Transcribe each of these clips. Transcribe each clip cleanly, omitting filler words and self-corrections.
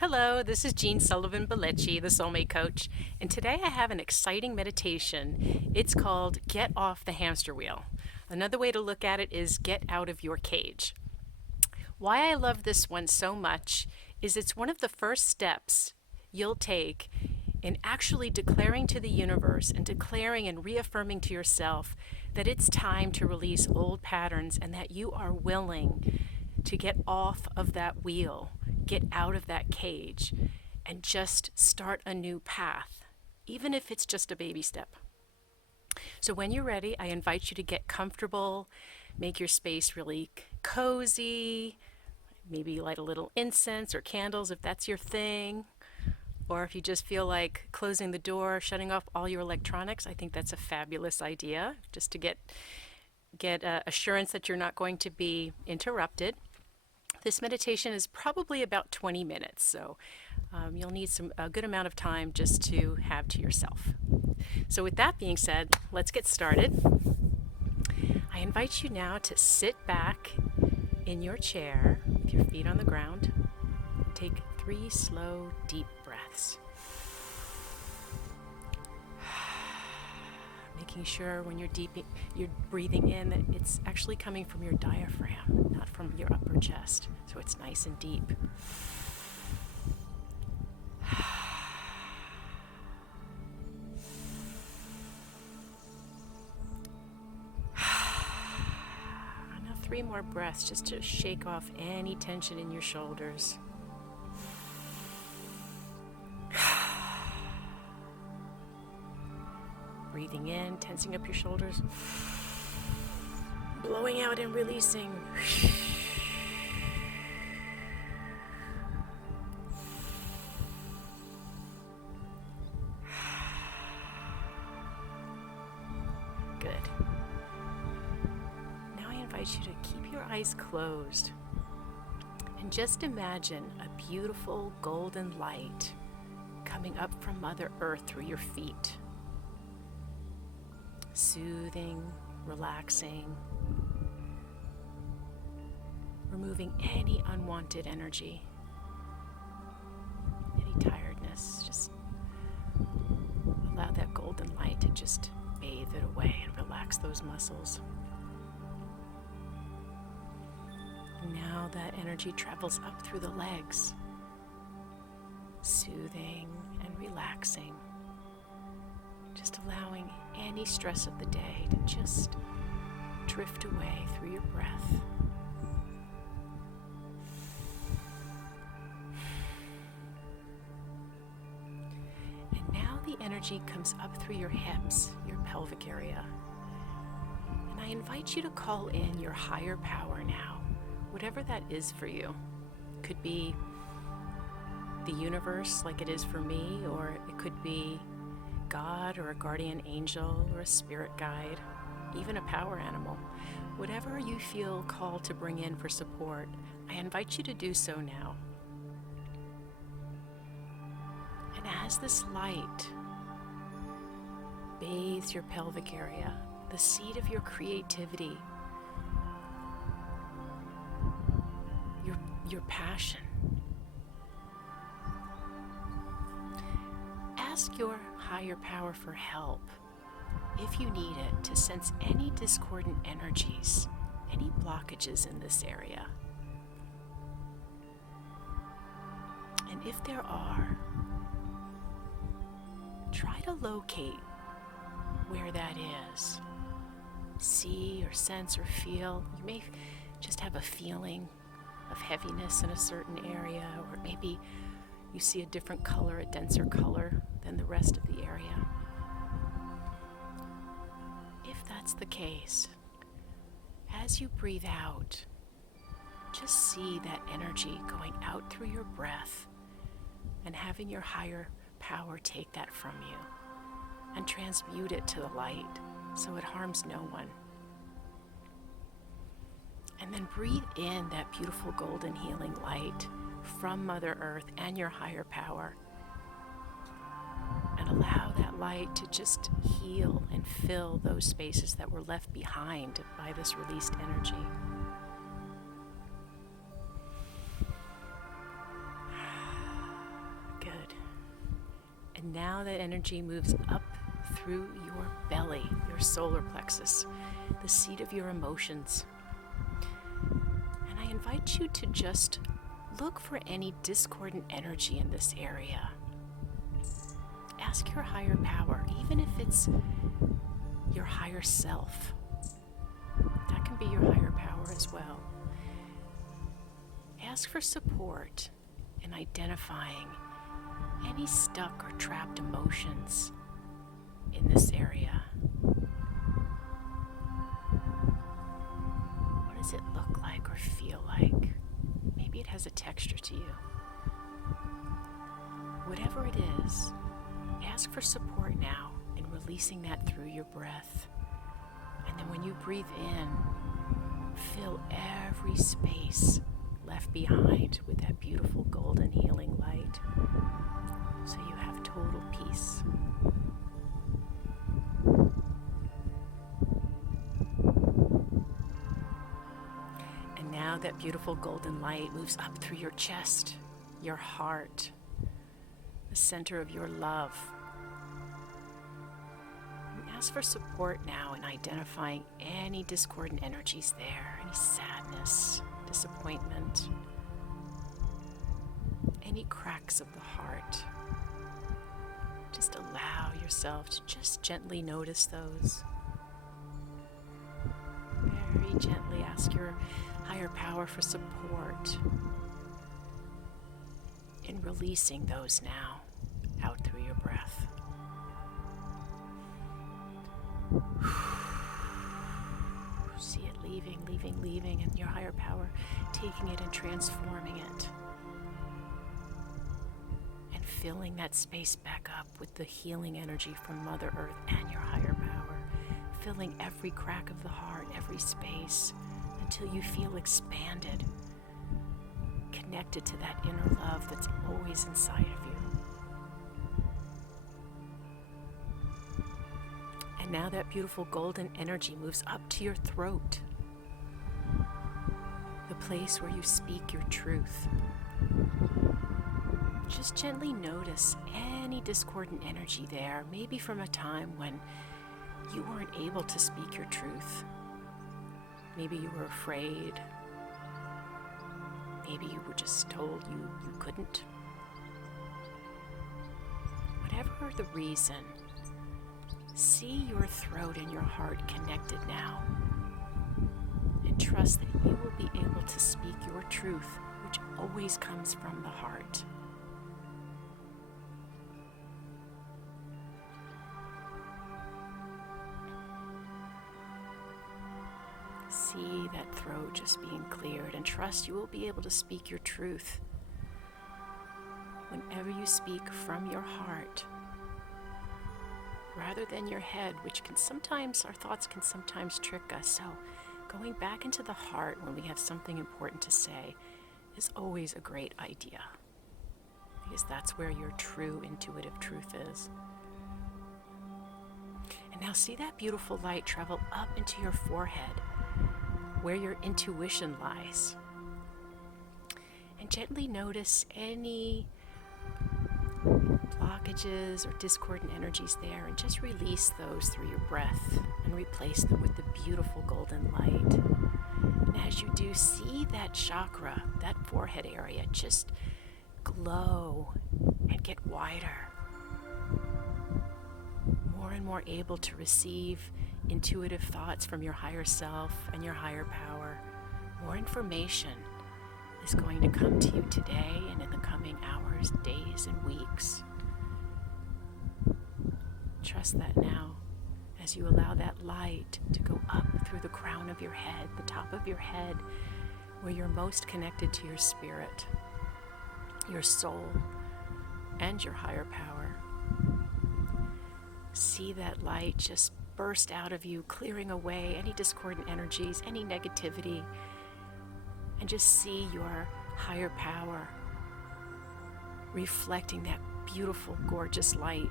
Hello, this is Jean Sullivan Bellecci, the Soulmate Coach, and today I have an exciting meditation. It's called Get Off the Hamster Wheel. Another way to look at it is get out of your cage. Why I love this one so much is it's one of the first steps you'll take in actually declaring to the universe and declaring and reaffirming to yourself that it's time to release old patterns and that you are willing to get off of that wheel, get out of that cage, and just start a new path, even if it's just a baby step. So when you're ready, I invite you to get comfortable, make your space really cozy, maybe light a little incense or candles if that's your thing. Or if you just feel like closing the door, shutting off all your electronics, I think that's a fabulous idea, just to get assurance that you're not going to be interrupted. This meditation is probably about 20 minutes, so you'll need a good amount of time just to have to yourself. So with that being said, let's get started. I invite you now to sit back in your chair with your feet on the ground. Take 3 slow, deep breaths. Making sure when you're breathing in that it's actually coming from your diaphragm, not from your upper chest. So it's nice and deep. Now 3 more breaths just to shake off any tension in your shoulders. Breathing in, tensing up your shoulders. Blowing out and releasing. Good. Now I invite you to keep your eyes closed and just imagine a beautiful golden light coming up from Mother Earth through your feet. Soothing, relaxing, removing any unwanted energy, any tiredness. Just allow that golden light to just bathe it away and relax those muscles. Now that energy travels up through the legs, soothing and relaxing. Just allowing any stress of the day to just drift away through your breath. And now the energy comes up through your hips, your pelvic area. And I invite you to call in your higher power now, whatever that is for you. Could be the universe like it is for me, or it could be God or a guardian angel or a spirit guide, even a power animal. Whatever you feel called to bring in for support, I invite you to do so now. And as this light bathes your pelvic area, the seat of your creativity, your passion, ask your higher power for help, if you need it, to sense any discordant energies, any blockages in this area. And if there are, try to locate where that is. See or sense or feel. You may just have a feeling of heaviness in a certain area, or maybe you see a different color, a denser color than the rest of the area. If that's the case, as you breathe out, just see that energy going out through your breath and having your higher power take that from you and transmute it to the light so it harms no one. And then breathe in that beautiful golden healing light from Mother Earth and your higher power. And allow that light to just heal and fill those spaces that were left behind by this released energy. Now that energy moves up through your belly, your solar plexus, the seat of your emotions. And I invite you to just look for any discordant energy in this area. Ask your higher power, even if it's your higher self. That can be your higher power as well. Ask for support in identifying any stuck or trapped emotions in this area. What does it look like or feel like? Maybe it has a texture to you. Whatever it is, ask for support now in releasing that through your breath. And then when you breathe in, fill every space left behind with that beautiful golden healing light, so you have total peace. And now that beautiful golden light moves up through your chest, your heart, the center of your love. And ask for support now in identifying any discordant energies there, any sadness, disappointment, any cracks of the heart. Just allow yourself to just gently notice those. Very gently ask your higher power for support in releasing those now out through your breath. See it leaving, and your higher power taking it and transforming it. And filling that space back up with the healing energy from Mother Earth and your higher power. Filling every crack of the heart, every space, until you feel expanded, connected to that inner love that's always inside of you. And now that beautiful golden energy moves up to your throat, the place where you speak your truth. Just gently notice any discordant energy there, maybe from a time when you weren't able to speak your truth. Maybe you were afraid. Maybe you were just told you couldn't. Whatever the reason, see your throat and your heart connected now. And trust that you will be able to speak your truth, which always comes from the heart. See that throat just being cleared, and trust you will be able to speak your truth. Whenever you speak from your heart, rather than your head, which can sometimes, our thoughts can sometimes trick us. So going back into the heart when we have something important to say is always a great idea, because that's where your true intuitive truth is. And now see that beautiful light travel up into your forehead, where your intuition lies. And gently notice any blockages or discordant energies there, and just release those through your breath and replace them with the beautiful golden light. And as you do, see that chakra, that forehead area, just glow and get wider. More and more able to receive intuitive thoughts from your higher self and your higher power. More information is going to come to you today and in the coming hours, days, and weeks. Trust that now as you allow that light to go up through the crown of your head, the top of your head, where you're most connected to your spirit, your soul, and your higher power. See that light just burst out of you, clearing away any discordant energies, any negativity, and just see your higher power reflecting that beautiful, gorgeous light,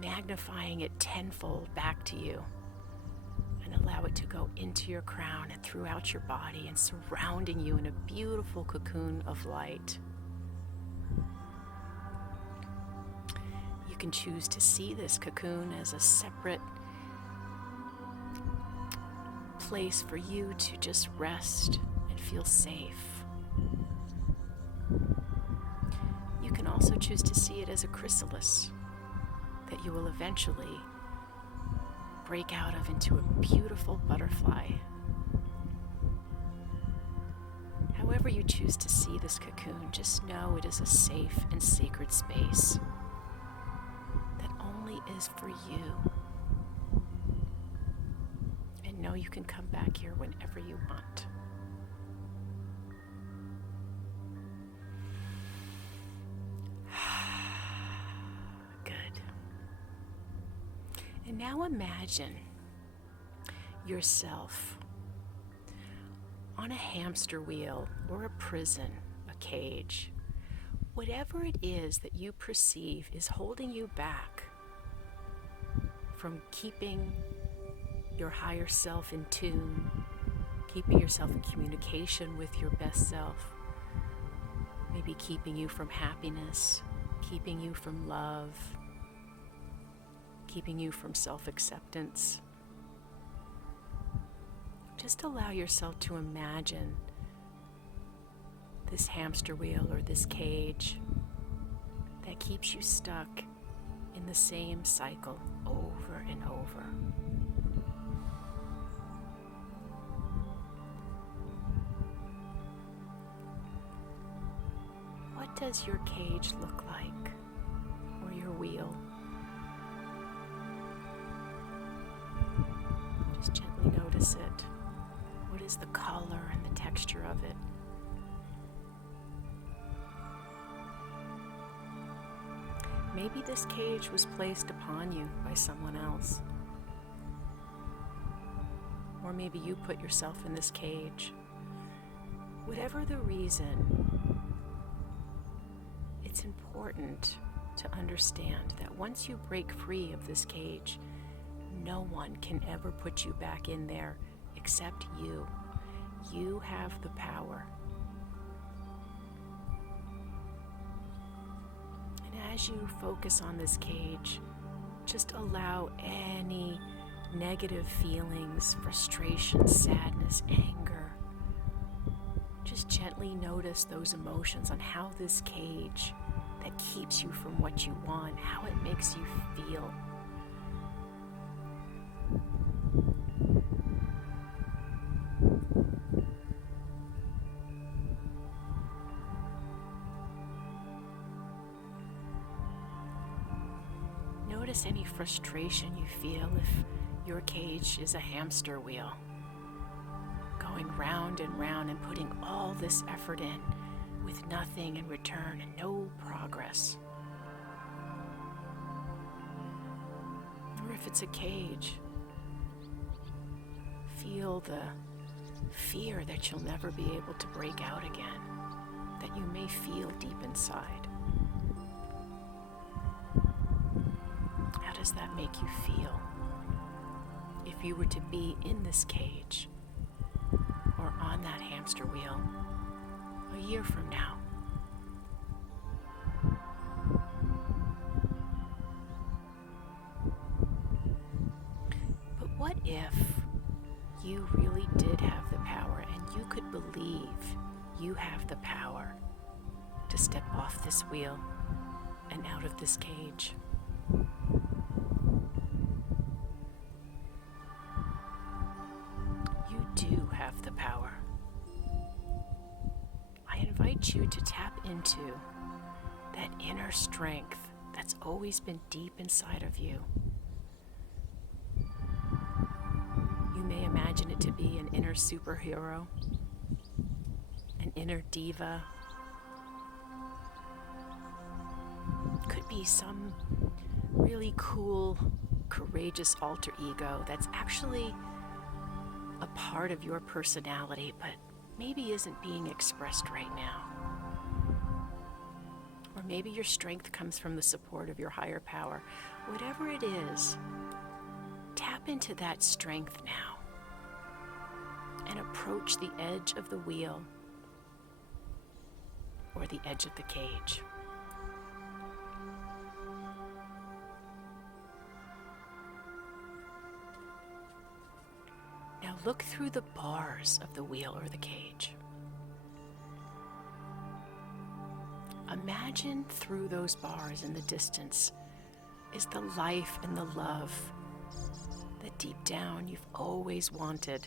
magnifying it tenfold back to you, and allow it to go into your crown and throughout your body and surrounding you in a beautiful cocoon of light. can choose to see this cocoon as a separate place for you to just rest and feel safe. You can also choose to see it as a chrysalis that you will eventually break out of into a beautiful butterfly. However you choose to see this cocoon, just know it is a safe and sacred space that only is for you. And know you can come back here whenever you want. Good. And now imagine yourself on a hamster wheel or a prison, a cage. Whatever it is that you perceive is holding you back from keeping your higher self in tune, keeping yourself in communication with your best self, maybe keeping you from happiness, keeping you from love, keeping you from self-acceptance. Just allow yourself to imagine this hamster wheel or this cage that keeps you stuck in the same cycle over and over. What does your cage look like, or your wheel? Just gently notice it. What is the color and the texture of it? Maybe this cage was placed upon you by someone else. Or maybe you put yourself in this cage. Whatever the reason, it's important to understand that once you break free of this cage, no one can ever put you back in there except you. You have the power. And as you focus on this cage, just allow any negative feelings, frustration, sadness, anger. Just gently notice those emotions on how this cage that keeps you from what you want, how it makes you feel. Notice any frustration you feel if your cage is a hamster wheel, going round and round and putting all this effort in with nothing in return and no progress. Or if it's a cage, feel the fear that you'll never be able to break out again, that you may feel deep inside. How does that make you feel if you were to be in this cage or on that hamster wheel a year from now? But what if you really did have the power and you could believe you have the power to step off this wheel and out of this cage? You do have the power. I invite you to tap into that inner strength that's always been deep inside of you. You may imagine it to be an inner superhero, an inner diva. Could be some really cool, courageous alter ego that's actually a part of your personality, but maybe isn't being expressed right now. Or maybe your strength comes from the support of your higher power. Whatever it is, tap into that strength now and approach the edge of the wheel or the edge of the cage. look through the bars of the wheel or the cage. Imagine through those bars in the distance is the life and the love that deep down you've always wanted.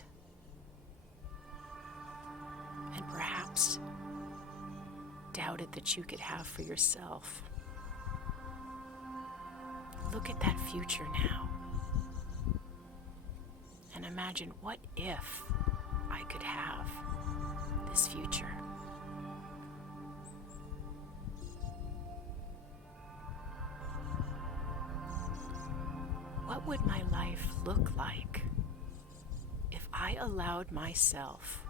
And perhaps doubted that you could have for yourself. Look at that future now. And imagine, what if I could have this future? What would my life look like if I allowed myself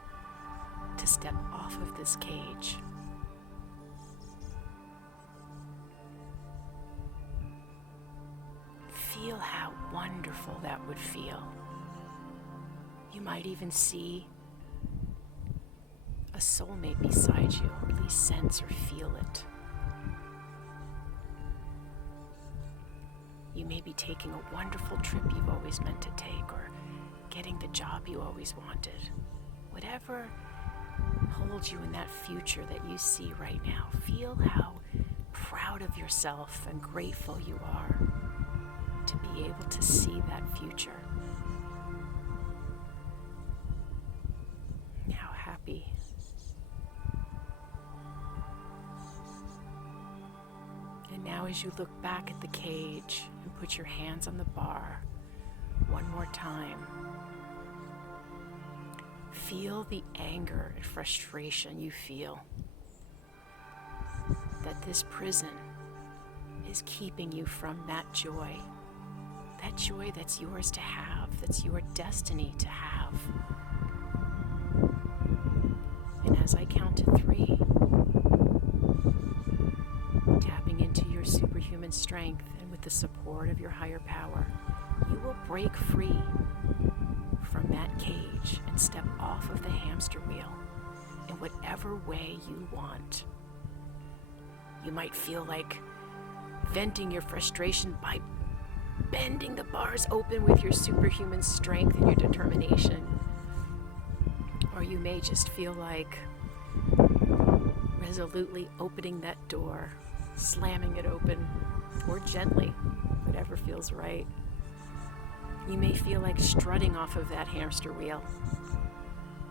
to step off of this cage? Feel how wonderful that would feel. You might even see a soulmate beside you, or at least sense or feel it. You may be taking a wonderful trip you've always meant to take, or getting the job you always wanted. Whatever holds you in that future that you see right now, feel how proud of yourself and grateful you are to be able to see that future. How happy. And now as you look back at the cage and put your hands on the bar one more time, feel the anger and frustration you feel that this prison is keeping you from that joy that's yours to have, that's your destiny to have. And as I count to 3, tapping into your superhuman strength and with the support of your higher power, you will break free from that cage and step off of the hamster wheel in whatever way you want. You might feel like venting your frustration by bending the bars open with your superhuman strength and your determination. Or you may just feel like resolutely opening that door, slamming it open, or gently, whatever feels right. You may feel like strutting off of that hamster wheel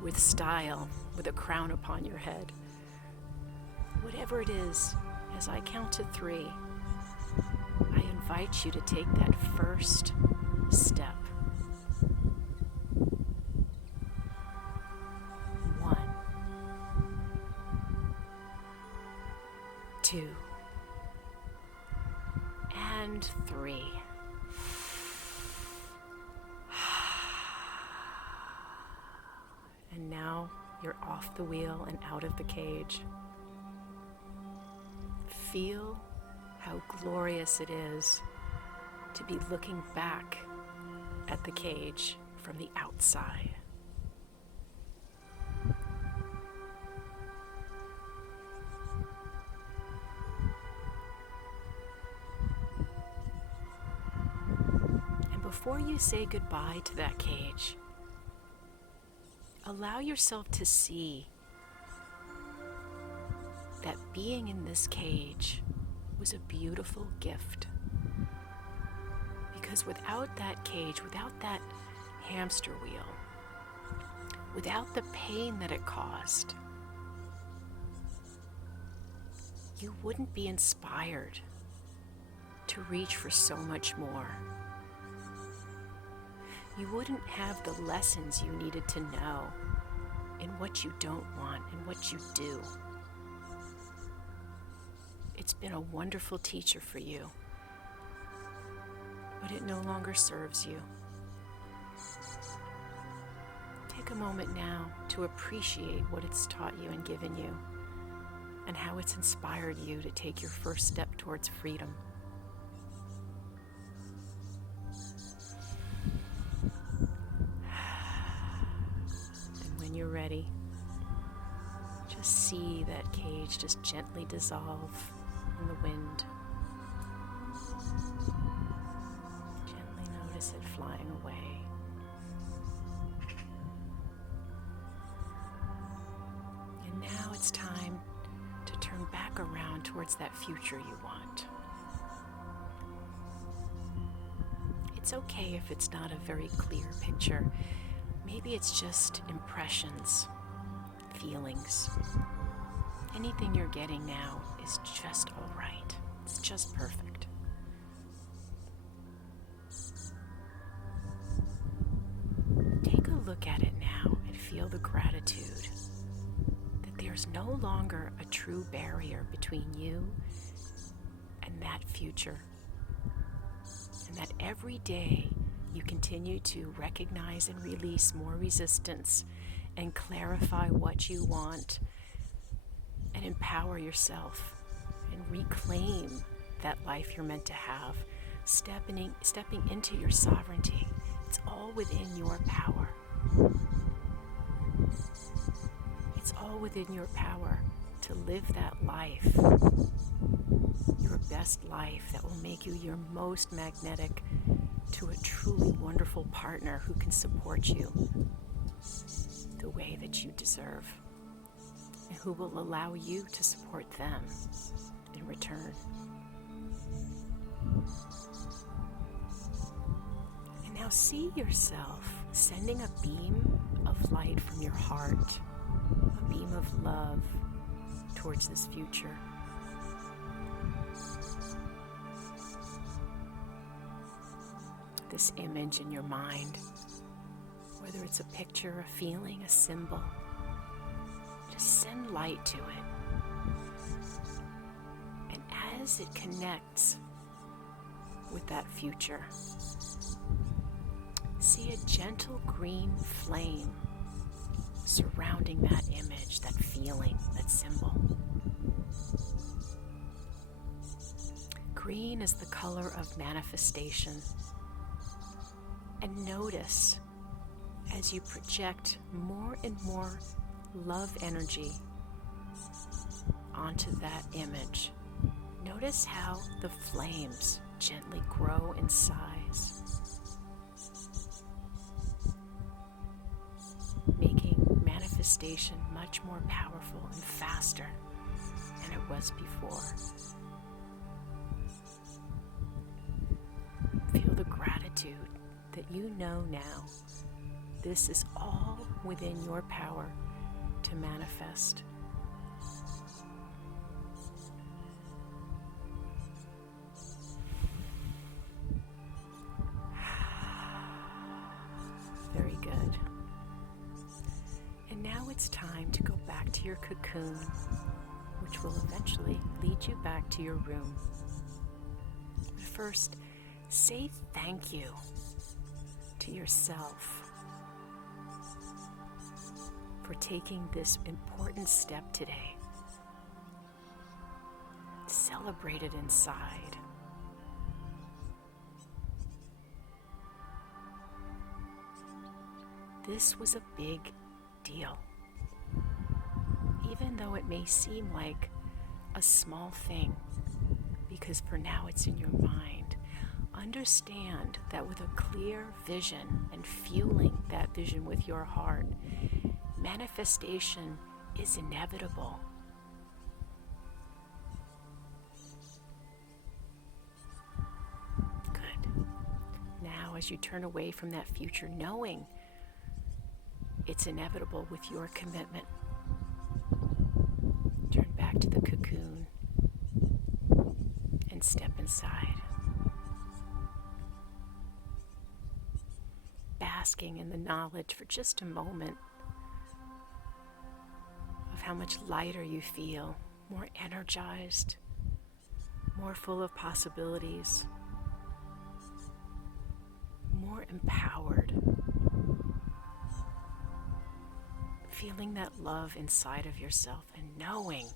with style, with a crown upon your head. Whatever it is, as I count to 3, I invite you to take that first step. 1, 2, and 3. And now you're off the wheel and out of the cage. Feel how glorious it is to be looking back at the cage from the outside. And before you say goodbye to that cage, allow yourself to see that being in this cage was a beautiful gift. Because without that cage, without that hamster wheel, without the pain that it caused, you wouldn't be inspired to reach for so much more. You wouldn't have the lessons you needed to know in what you don't want and what you do. It's been a wonderful teacher for you, but it no longer serves you. Take a moment now to appreciate what it's taught you and given you, and how it's inspired you to take your first step towards freedom. And when you're ready, just see that cage just gently dissolve in the wind. Gently notice it flying away. Now it's time to turn back around towards that future you want. It's okay if it's not a very clear picture. Maybe it's just impressions, feelings. Anything you're getting now is just all right. It's just perfect. Take a look at it now and feel the gratitude that there's no longer a true barrier between you and that future. And that every day you continue to recognize and release more resistance and clarify what you want and empower yourself and reclaim that life you're meant to have, stepping into your sovereignty. It's all within your power. It's all within your power to live that life, your best life that will make you your most magnetic to a truly wonderful partner who can support you the way that you deserve and who will allow you to support them in return. And now see yourself sending a beam of light from your heart, a beam of love towards this future. This image in your mind, whether it's a picture, a feeling, a symbol, just send light to it. And as it connects with that future, see a gentle green flame surrounding that image, that feeling, that symbol. Green is the color of manifestation. And notice as you project more and more love energy onto that image, notice how the flames gently grow in size, making manifestation much more powerful and faster than it was before. Feel the gratitude that you know now this is all within your power to manifest. Very good. And now it's time to go back to your cocoon, which will eventually lead you back to your room. But first, say thank you to yourself for taking this important step today. Celebrate it inside. This was a big deal. Even though it may seem like a small thing, because for now it's in your mind, understand that with a clear vision and fueling that vision with your heart, manifestation is inevitable. Good. Now, as you turn away from that future, knowing it's inevitable with your commitment, turn back to the cocoon and step inside. Basking in the knowledge for just a moment of how much lighter you feel, more energized, more full of possibilities, more empowered. Feeling that love inside of yourself and knowing,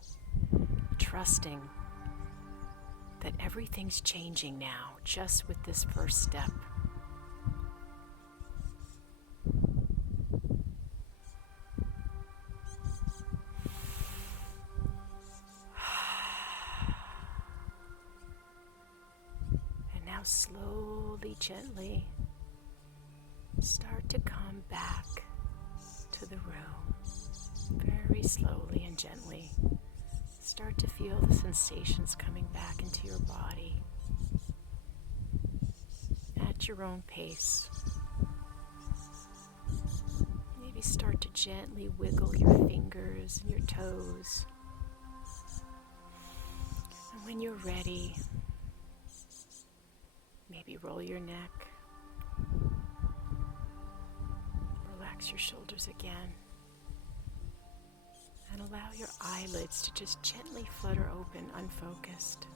trusting that everything's changing now just with this first step. Slowly, gently start to come back to the room. Very slowly and gently, start to feel the sensations coming back into your body at your own pace. Maybe start to gently wiggle your fingers and your toes. And when you're ready, maybe roll your neck. Relax your shoulders again. And allow your eyelids to just gently flutter open, unfocused.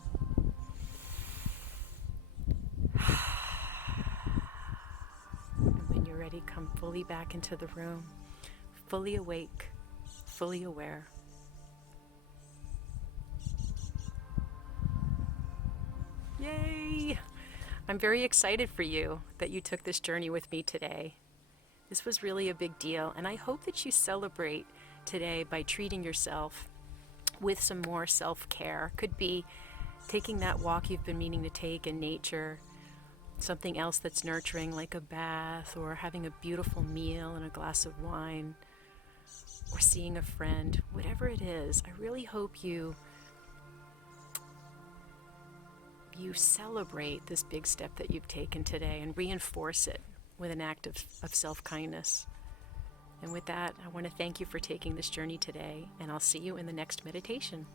And when you're ready, come fully back into the room, fully awake, fully aware. Yay! I'm very excited for you that you took this journey with me today. This was really a big deal, and I hope that you celebrate today by treating yourself with some more self-care. Could be taking that walk you've been meaning to take in nature, something else that's nurturing like a bath, or having a beautiful meal and a glass of wine, or seeing a friend. Whatever it is, I really hope you celebrate this big step that you've taken today and reinforce it with an act of self-kindness. And with that, I want to thank you for taking this journey today, and I'll see you in the next meditation.